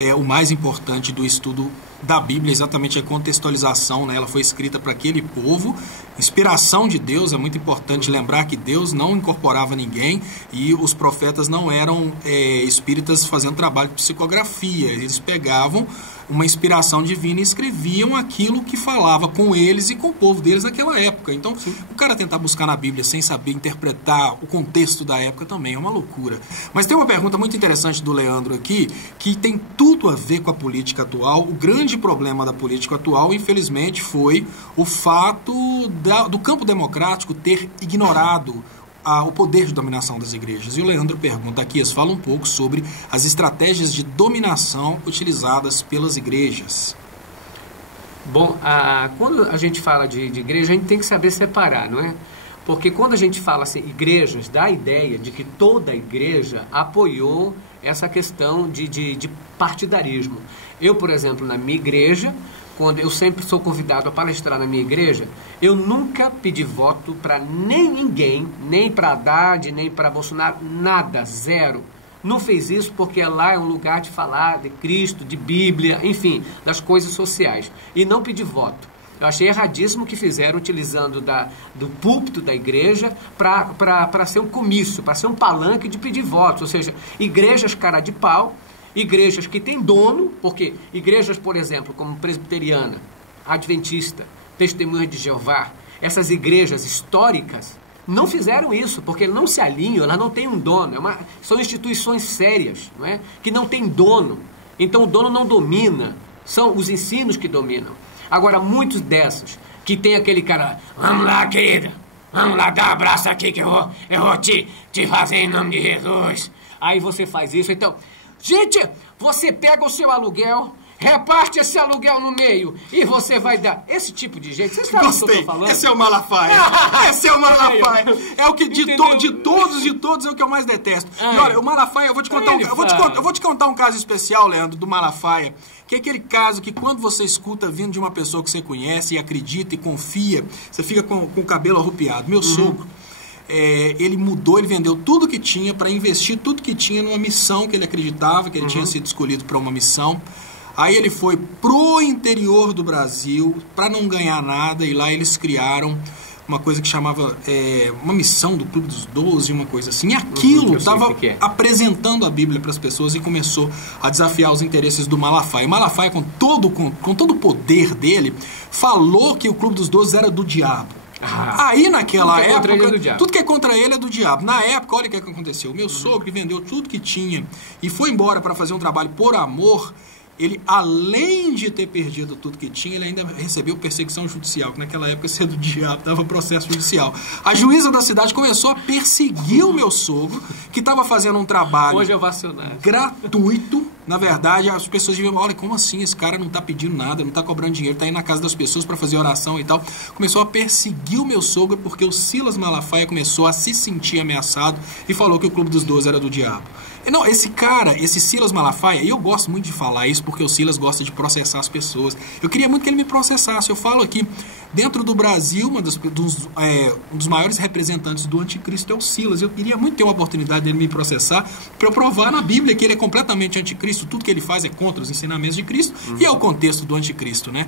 O mais importante do estudo da Bíblia, exatamente a contextualização, né? Ela foi escrita para aquele povo, inspiração de Deus. É muito importante lembrar que Deus não incorporava ninguém e os profetas não eram espíritas fazendo trabalho de psicografia. Eles pegavam uma inspiração divina e escreviam aquilo que falava com eles e com o povo deles naquela época. Então, o cara tentar buscar na Bíblia sem saber interpretar o contexto da época também é uma loucura. Mas tem uma pergunta muito interessante do Leandro aqui, que tem tudo a ver com a política atual. O grande problema da política atual, infelizmente, foi o fato do campo democrático ter ignorado o poder de dominação das igrejas. E o Leandro pergunta aqui, fala um pouco sobre as estratégias de dominação utilizadas pelas igrejas. Bom, quando a gente fala de igreja, a gente tem que saber separar, não é? Porque quando a gente fala assim, igrejas, dá a ideia de que toda igreja apoiou essa questão de partidarismo. Eu, por exemplo, na minha igreja, quando eu sempre sou convidado a palestrar na minha igreja, eu nunca pedi voto para nem ninguém, nem para Haddad, nem para Bolsonaro, nada, zero. Não fez isso porque lá é um lugar de falar de Cristo, de Bíblia, enfim, das coisas sociais. E não pedi voto. Eu achei erradíssimo o que fizeram utilizando do púlpito da igreja para ser um comício, para ser um palanque de pedir votos. Ou seja, igrejas cara de pau, igrejas que têm dono, porque igrejas, por exemplo, como presbiteriana, adventista, testemunha de Jeová, essas igrejas históricas não fizeram isso, porque não se alinham, elas não têm um dono, são instituições sérias, não é? Que não têm dono, então o dono não domina, são os ensinos que dominam. Agora, muitos dessas, que tem aquele cara, vamos lá, querida, vamos lá, dá um abraço aqui que eu vou te fazer em nome de Jesus. Aí você faz isso, então... Gente, você pega o seu aluguel, reparte esse aluguel no meio e você vai dar... Esse tipo de gente, vocês sabem o que eu estou falando? Esse é o Malafaia. Esse é o Malafaia. É o que de todos é o que eu mais detesto. E olha, o Malafaia, eu vou te contar um caso especial, Leandro, do Malafaia, que é aquele caso que quando você escuta vindo de uma pessoa que você conhece e acredita e confia, você fica com o cabelo arrupiado. Meu sogro, ele mudou, ele vendeu tudo que tinha para investir tudo que tinha numa missão que ele acreditava, que ele tinha sido escolhido para uma missão. Aí ele foi pro interior do Brasil para não ganhar nada e lá eles criaram uma coisa que chamava uma missão do Clube dos 12, uma coisa assim. E aquilo estava apresentando a Bíblia para as pessoas e começou a desafiar os interesses do Malafaia. E Malafaia, com todo o poder dele, falou que o Clube dos 12 era do diabo. Aí naquela época, tudo que é contra ele é do diabo. Na época, olha o que aconteceu. O meu sogro, que vendeu tudo que tinha e foi embora para fazer um trabalho por amor, ele, além de ter perdido tudo que tinha, ele ainda recebeu perseguição judicial, que naquela época, ser do diabo, dava processo judicial. A juíza da cidade começou a perseguir o meu sogro, que estava fazendo um trabalho gratuito. Na verdade, as pessoas diziam, olha, como assim? Esse cara não está pedindo nada, não está cobrando dinheiro, está indo na casa das pessoas para fazer oração e tal. Começou a perseguir o meu sogro porque o Silas Malafaia começou a se sentir ameaçado e falou que o Clube dos 12 era do diabo. Não, esse cara, esse Silas Malafaia, e eu gosto muito de falar isso porque o Silas gosta de processar as pessoas. Eu queria muito que ele me processasse. Eu falo aqui, dentro do Brasil, um dos maiores representantes do anticristo é o Silas. Eu queria muito ter uma oportunidade dele me processar para eu provar na Bíblia que ele é completamente anticristo. Tudo que ele faz é contra os ensinamentos de Cristo e é o contexto do anticristo, né?